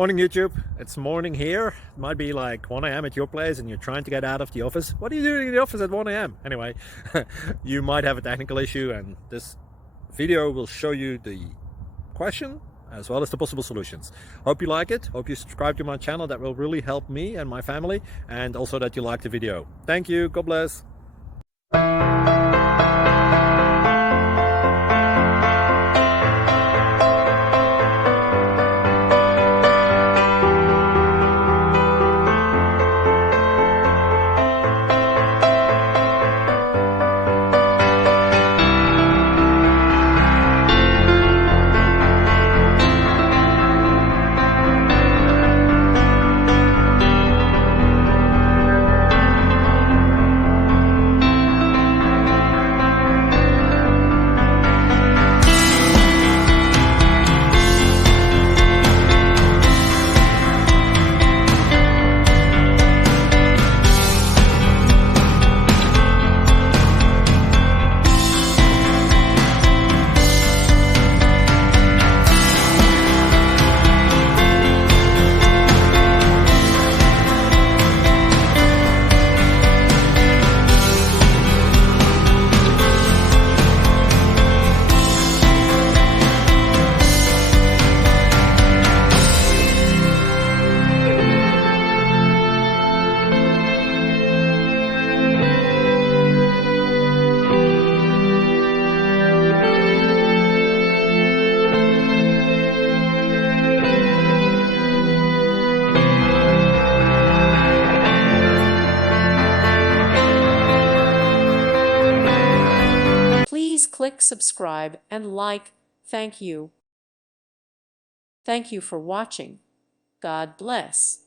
Morning YouTube, it's morning here. It might be like 1 a.m. at your place and you're trying to get out of the office. What are you doing in the office at 1 a.m.? Anyway, you might have a technical issue and this video will show you the question as well as the possible solutions. Hope you like it, hope you subscribe to my channel. That will really help me and my family, and also that you like the video. Thank you, God bless. Please click subscribe and like. Thank you. Thank you for watching. God bless.